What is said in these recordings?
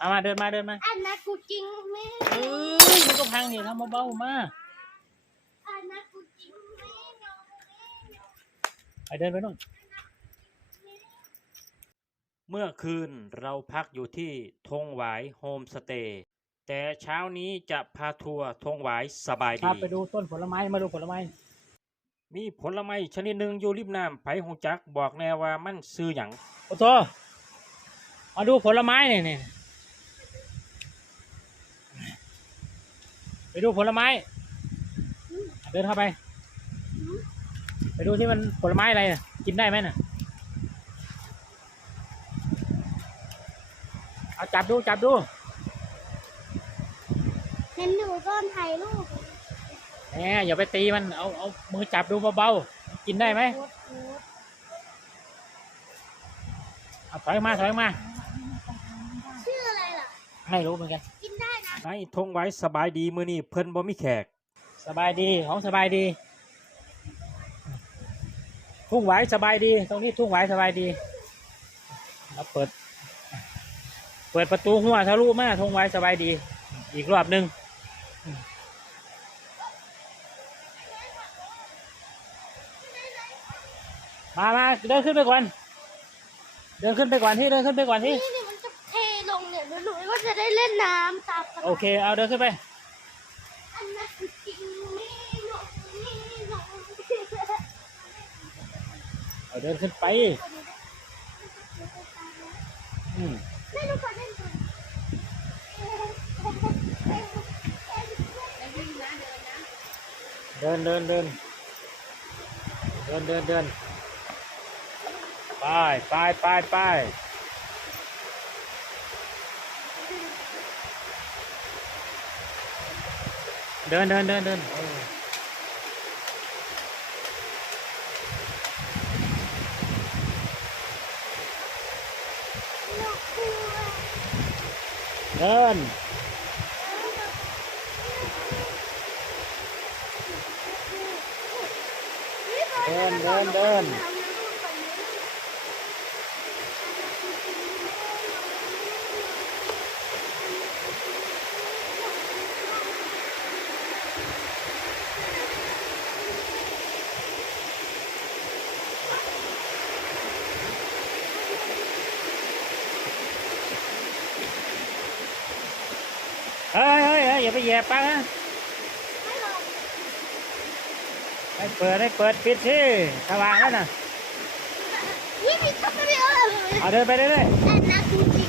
เอาเอาอีบูกูจริงแม่แอนนากูจริงแม่งองแม่งองๆเอามาเดินมาเดินมาแอนนากูจริงแม่เอ้ยมันก็พังนี่ทำเบาๆมาแอนนากูจริงแม่งองแม่งองไปเดินไปนู่น เมื่อคืนเราพักอยู่ที่ธงหวายโฮมสเตย์แต่เช้านี้จะพาทัวร์ธงหวายสบายครัดีบไปดูต้นผลไม้มาดูผลไม้มีผลไม้ชนิดหนึ่งอยู่ริมน้ำไผหูจักบอกแน่ว่ามันซื้อหยังโอ้โหมาดูผลไม้เนี่ยนี่ ไปดูผลไม้ เดินเข้าไป ไปดูที่มันผลไม้อะไรน่ะกินได้ไหมน่ะ เอาจับดูจับดู เห็นหนูต้นถ่ายรูปแหมอย่าไปตีมัน เอาเอามือจับดูเบาๆ กินได้ไหมโพสต์โพสต์เอาถอยมาถอยมา ชื่ออะไรล่ะ ไม่รู้เหมือนกันกิน ได้นะในธงหวายสบายดีมื้อนี้เพิ่นบ่มีแขก สบายดีของสบายดี ทุ่งไวายสบายดี ตรงนี้ทุ่งไวายสบายดีเราเปิด เปิดประตูหัวทะลุมาทุ่งไวายสบายดี อีกรอบหนึ่งมามาเดินขึ้นไปก่อน เดินขึ้นไปก่อนที่เดินขึ้นไปก่อนที่ลงเนี่ยแล้วหนูก็ จะได้เล่นน้ำตามสบายโอเค เอาเดินขึ้นไป อันนั้นจริงแม่งองแม่งองเอาเดินขึ้นไป อืมไม่รู้ก่อนเล่นก่อนเดินเดินเดินเดินเดินเดินไปไปไปไป เดินเดินเดินเดินเออ นกคู่ เดินเดินเดินเดินเฮ้ยเฮ้ยเฮ้ยอย่า ไปแย่ปังนะให้เปิดให้เปิดปิดที่สว่างแล้วนะนี่มีช็อกโกแลตเลยเอาเดินไปเรื่อยแต่นักจริง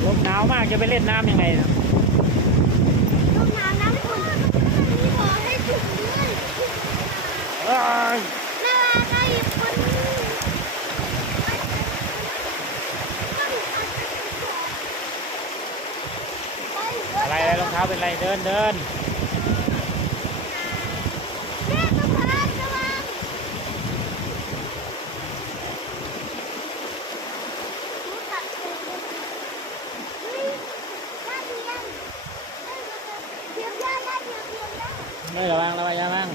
ๆลมหนาวมากจะไปเล่นน้ำยังไงนะๆลูกน้ำน้ำคุณมีขอให้ถึงด้วยเอ้ยน่ารักอะอีกคน อะไรอะไรรอง เท้าเป็นไรเดินเดิน แม่สะพานระวังรู้จักเลยเฮ้ยน่าเรียนเอ้ยเรียนได้ได้เรียนเรียนได้ ไม่ระวังระวังอย่าวัง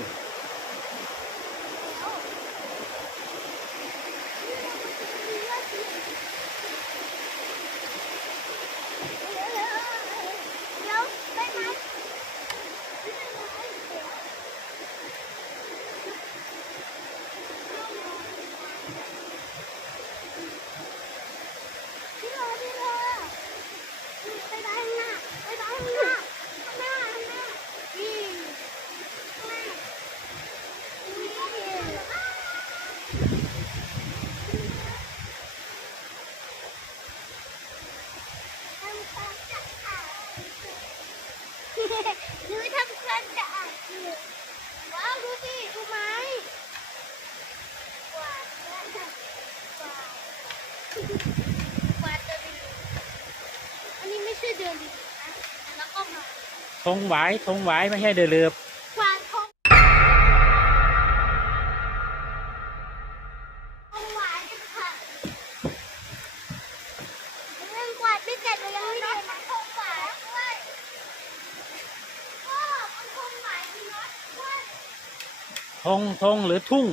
ดูทำความสะอาดอยู่ว้าวดูสิดูไหมกวาดนะกวาด กวาดจะดีอันนี้ไม่ใช่เดินดีนะแล้วก็มาโทงหวายธงหวายไม่ใช่เดือเลือบกวาดทงทงหวายกันค่ะเรื่องกวาดไม่เสร็จเลยยังไม่ได้มาทงหวายด้วยพ่อมันทงหวายมีน็อตด้วยธงธงหรือทุ่ง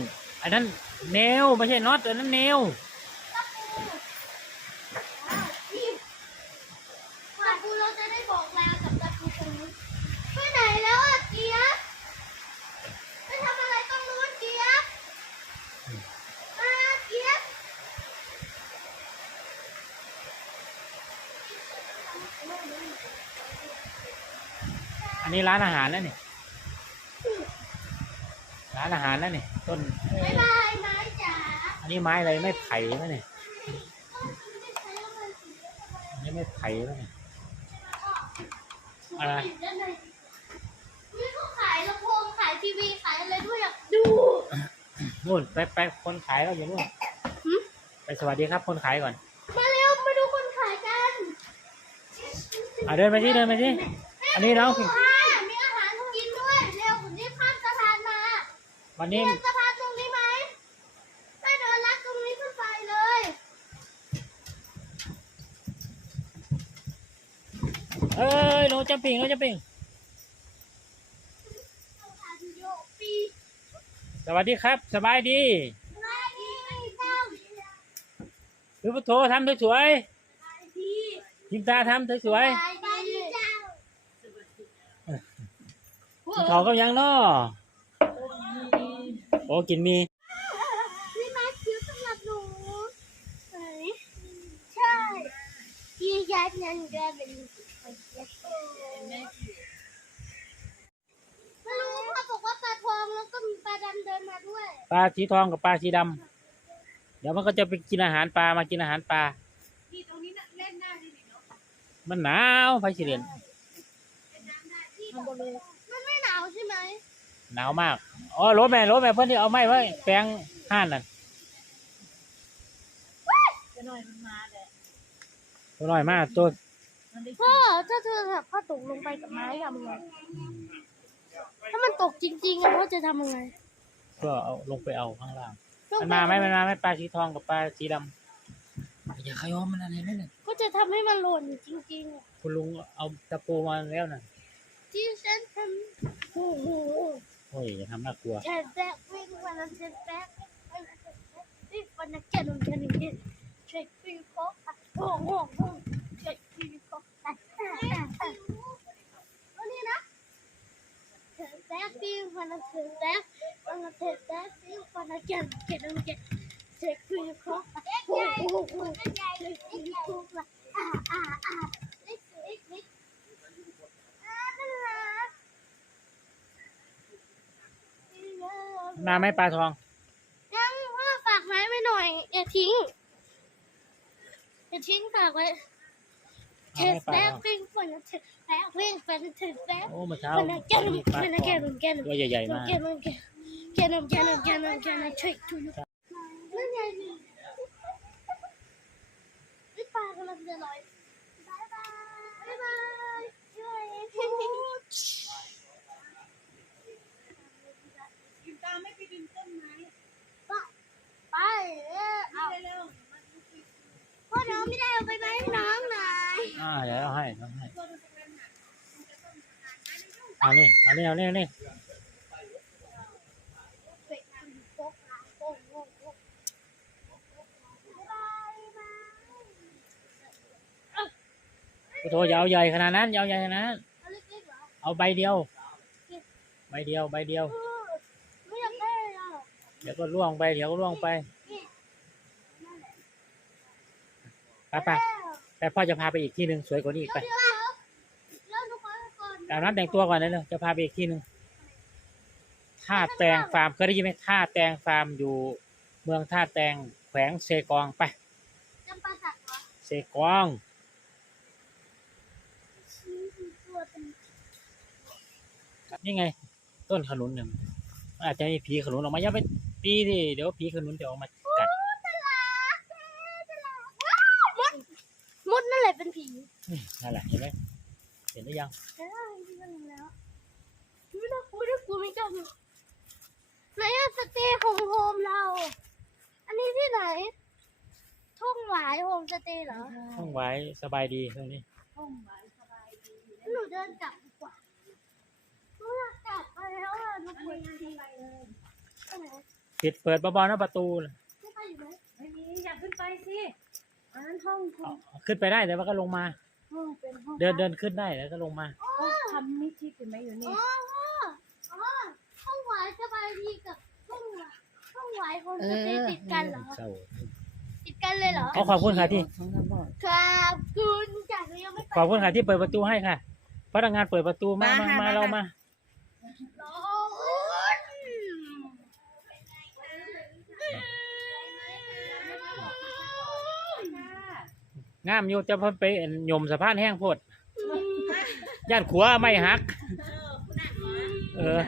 อันนั้นแนวไม่ใช่น็อตอันนั้นแนว ตะปูอ้าวนี่กว่ากูเราจะได้บอกลากับตะปูตรงนี้ไปไหนแล้วอะเจี๊ยบไปทำอะไรตรงนู้นเจี๊ยบมาเจี๊ยบ อันนี้ร้านอาหารนั่นนี่ ร้านอาหารนั่นนี่ ต้น บ๊ายบายไม้จ๋าอันนี้ไม้อะไรไม่ไผ่ไหมเนี่ยอ้าวมันไม่ใช่แล้วมันสีแล้วทำไมอันนี้ไม่ไผ่ไหมเนี่ยอะอะไรติดด้านในนี่เขาขายลำโพงขายทีวีขายอะไรด้วยอะดู นู่นไปไปคนขายเราอยู่นู่นหึ ไปสวัสดีครับคนขายก่อน มาเร็วมาดูคนขายกัน อะเดินไปที่เดินไปที่อันนี้น้องค่ะมีอาหารกินด้วย เร็วคุณรีบข้ามสะพานมาวันนี้เห็นสะพานตรงนี้ไหมถ้าเดินลัดตรงนี้ขึ้นไปเลย เอ้ยโนจะปิงโนจะปิงสะพานโยกปีสวัสดีครับ สบายดีไล่ดีไปเจ้าคือพุทโธทำสวยไล่ดีๆทิมตาทำสวยไล่ดีเจ้า ๆเขาก็ยังนอโอ้กินมีนี่ไม้คิ้วสำหรับหนูไหนใช่พี่ยัดยันแกเป็นไม่รู้พ่อบอกว่าปลาทองแล้วก็มีปลาดำเดินมาด้วยปลาสีทองกับปลาสีดำเดี๋ยวมันก็จะไปกินอาหารปลามากินอาหารปลาที่ตรงนี้น่ะเล่นได้ดิเนาะมันหนาวไปสิเรียนมันไม่หนาวใช่ ไหมหนาวมาก อ๋อรถแม่รถแม่เพื่อนที่เอาไม้ไว้แปลงห้านนั่นตัวน้อยมากตัวพ่อถ้าเธอแบบพ่อตกลงไปกับไม้ทำไงถ้ามันตกจริงๆอะพ่อจะทำยังไงก็เอาลงไปเอาข้างล่างลงมันปมาไหมมันมาไหมปลาสีทองกับปลาสีดำอย่าขย้อมมันอะไรนั่นน่ะก็จะทำให้มันหล่นจริงๆอะคุณลุงเอาตะปูมาแล้วน่ะที่ฉันทำ โอ้โหโอ้ยอย่าทำน่ากลัวแค่แบกวิ่งวันละเซนแบกวิ่งวันละแค่หนึ่งแค่หนึ่งแค่เช็คฟิวโคอะโอ้โหโอ้โหเช็คฟิวโคอะอะอะอะเอานี่นะเซนแบกวิ่งวันละเซนแบกวันละเซนแบกวิ่งวันละแค่หนึ่งแค่หนึ่งแค่เช็คฟิวโคอะโอ้โหโอ้โหเช็คฟิวโคอะอะอะอะเล็กเล็กเล็กอะน่ารัก มาไหมปลาทอง ยังพ่อฝากไม้ไว้หน่อยอย่าทิ้งอย่าทิ้งฝากไว้เทเอาสไหมปลาแบ็กทองวิ่งฝนเทสแบ็กวิ่งฝนเทสแบ็กโอ้เมื่อเช้ามันแกนมีปลามันทแกอนงแกนตัวใหญ่ๆมากแกนแกนแกนแกนแกนแกนเช็คทูยูนั่นไงนี่นี่ปลากำลังจะลอยบายบายบายบายช่วย กินตามไม่ไปดึงต้นไม้ ไปเออเอา เร็ว พ่อน้องไม่ได้เอาไปไหมน้องหน่อย อ่าเดี๋ยวเอาให้เอาให้เอานี่เอานี่เอานี่เอานี่เป็ดคุณโป๊กหาโป๊กโป๊กโป๊กบายบายพุทโธอยาวใหญ่ขนาดนั้นอยาวใหญ่ขนาดนั้นเอาใบเดียว ใบเดียว ใบเดียว เดี๋ยวก็ล่วงไป เดี๋ยวก็ล่วงไป ไปไป แต่พ่อจะพาไปอีกที่หนึ่งสวยกว่านี้อีกไปเดี๋ยวเดี๋ยวแล้วทุกคนก่อนอาบน้ำแต่งตัวก่อนนะเลยจะพาไปอีกที่หนึ่งท่าแตงฟาร์มเคยได้ยินไหมท่าแตงฟาร์มอยู่เมืองท่าแตงแขวงเซกองไปจำปาสักเหรอเซกองชี้ตัวเป็นนี่ไง ต้นขนุนเนี่ยมันอาจจะมีผีขนุนออกมาอย่าไปตีดิเดี๋ยวผีขนุนจะออกมา มดนั่นแหละเป็นผีนี่นั่นแหละเห็นไหมเห็นหรือยังเออที่มันอะไรกูไม่กล้าดูไหนอะสเตย์ของโฮมเรา อันนี้ที่ไหนทุ่งหวายโฮมสเตย์เหรอห้องไว้สบายดีตรงนี้ห้องหวานสบายดีหนูเดินกลับดีกว่าหนูอยากกลับไปแล้วอะหนูปวดทีไปเลยไปไหนปิดเปิดเบาๆนะประตูน่ะไม่ไปอยู่ไหม ไม่มีอยากขึ้นไปสิอันนั้น ห้องขอเอางขึ้นไปได้แต่ว่าก็ลงมา ห้องเป็นห้องเดินเดินขึ้นได้แล้วก็ลงมาห้องทำมิชิดเห็นไหมอยู่อ๋นี่ออ๋อห้องหวายสบายดีกับห้องหวายห้องหวายโฮมสเตย์ติดกันเหรอเศร้าติดกันเลยเหรอเอาขอบคุณค่ะที่ของน้ำบ่อครับคุณจากหนูยังไม่ไป ขอบคุณค่ะที่เปิดประตูให้ค่ะพนักงานเปิดประตูมามามาเรามา งามอยู่จะเพิ่นไปหย่มสะพานแห้งโพดย่านขัวไม่หัก เออ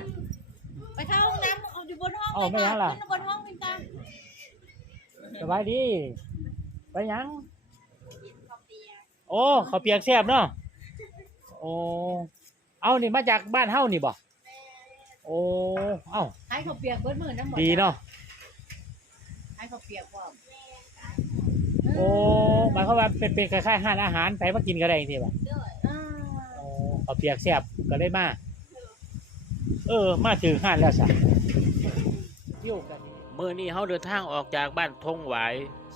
ไปเข้าห้องน้ำเอาอยู่บนห้องเอาไม่ยังล่ะ ขึ้นบนห้องพิงตาสบายดี ไปยัง โอ้ข้าวเปียกแซ่บเนาะโอ้เอานี่มาจากบ้านเฮานี่บ่โอ้เอ้าให้เขาเปียกเบิดมือน้ำบ่อดีเนาะให้เขาเปียกว่า โอ้หมายความว่าเป็นเป็นคล้ายๆห้านอาหารไปมากินก็ได้จริงๆบ่อ่าโอ้ข้าวเปียกแซ่บก็ได้มาเออ มาถึงห้านแล้วสะอยู่กันนี่ เมื่อนี้เขาเดินทางออกจากบ้านทงหวาย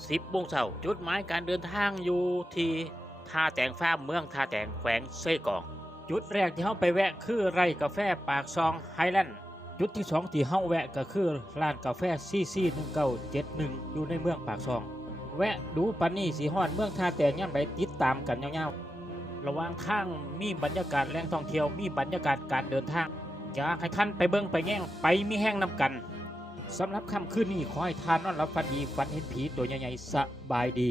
สิบโมงเช้าจุดหมายการเดินทางอยู่ที่ท่าแตงฟ้าร์มเมืองท่าแตงแขวงเซ่กอง จุดแรกที่เขาไปแวะคือไร่กาแฟปากซองไฮแลนด์จุดที่สองที่เขาแวะก็คือร้านกาแฟซีซีหนึ่งเก้าเจ็ดหนึ่งอยู่ในเมืองปากซอง แวะดูปันนี่สีหอดเมืองท่าแตงย่ำไปติดตามกันยาวๆระหว่างทางมีบรรยากาศแหล่งท่องเที่ยวมีบรรยากาศการเดินทางอยากให้ท่านไปเบิ้งไปแง่งไปมีแห้งนำกันสำหรับค่ำคืนนี้ขอให้ทานนอนหลับฝันดีฝันเห็นผีตัวใหญ่ๆสบายดี